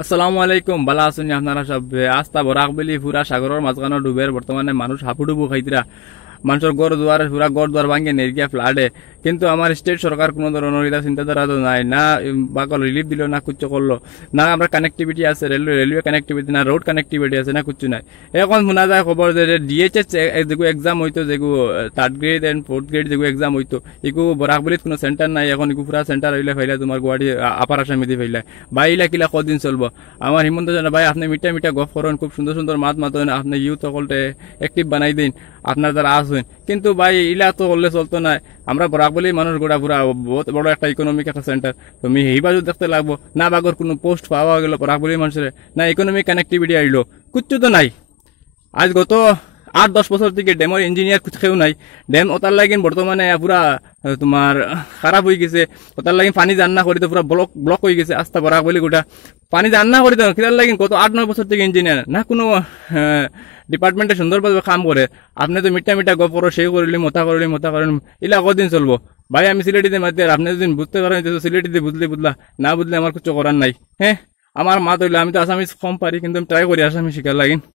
আসসালামু আলাইকুম, বালা আছেন আপনারা সব? আস্তা বরাক বেলি পুরা সাগরের মাঝখানে ডুবের বর্তমানে মানুষ হাবুডুবু খাইতরা, মানুষের গড় দুয়ার পুরা গড় দুয়ার ভাঙ্গে নির্গিয়া ফ্লাডে। কিন্তু আমার স্টেট সরকার কোনো ধরনের এটা চিন্তাধারা তো নাই, না বাকল রিলিফ দিল, না কুচ্ছ করলো, না আমরা কানেক্টিভিটি আছে, রেলওয়ে কানেক্টিভিটি, না রোড কানেক্টিভিটি আছে, না কুচ্ছু নাই। এখন শোনা যায় খবর যে ডিএইচএস যেগু এক্সাম হইতো, যেগু third grade and fourth grade যেগু এক্সাম হইতো, ইকু বরাকবলিত কোনো সেন্টার নাই। এখন ইকু পুরা সেন্টার হইলে ফাইলা তোমার গুয়াহাটি আপার আসামিতে ফাইলা। বাইলা কিলা কদিন চলবো? আমার হিমন্ত জানা ভাই, আপনি মিটা মিটা গপ করেন, খুব সুন্দর সুন্দর মাত মাতেন, আপনি ইউথ সকলতে অ্যাক্টিভ বানাই দিন, আপনার দ্বারা আসবেন। কিন্তু ভাই ইলা তো করলে চলতো না। আমরা বরাকবলি মানুষ গোড়া পুরা বহুত বড় একটা ইকোনমিক একটা সেন্টার, তুমি এই বাজু দেখতে লাগবো না। বাগর কোনো পোস্ট পাওয়া গেল বরাকবলি মানুষের, না ইকোনমিক কানেক্টিভিটি আইলো, কিচ্ছু তো নাই। আজ গত 8-10 বছর থেকে ড্যামের ইঞ্জিনিয়ার কেউ নাই। ড্যাম ওটার লাগিন বর্তমানে পুরা তোমার খারাপ হয়ে গেছে। ওটার লাগিন পানি জান্না করিতে পুরা ব্লক ব্লক হয়ে গেছে। আস্তা বরাক বলি গোটা পানি জান্না করিতে কিনার লাগিন গত 8-9 বছর থেকে ইঞ্জিনিয়ার না কোনো ডিপার্টমেন্টে সুন্দরভাবে কাম করে। আপনি তো মিটা মিটা গপ করো, সেই করিলি মতা করিলি মতা করেন, ইলা কদিন চলবো? ভাই আমি সিলেটিতে মাতি, আর আপনি যদি বুঝতে পারেন সিলেটিতে বুঝলে বুঝলা, না বুঝলে আমার কিছু করার নাই। হ্যাঁ, আমার মা তৈলে আমি তো আসামি কম পারি, কিন্তু আমি ট্রাই করি আসামি শিকার লাগিন।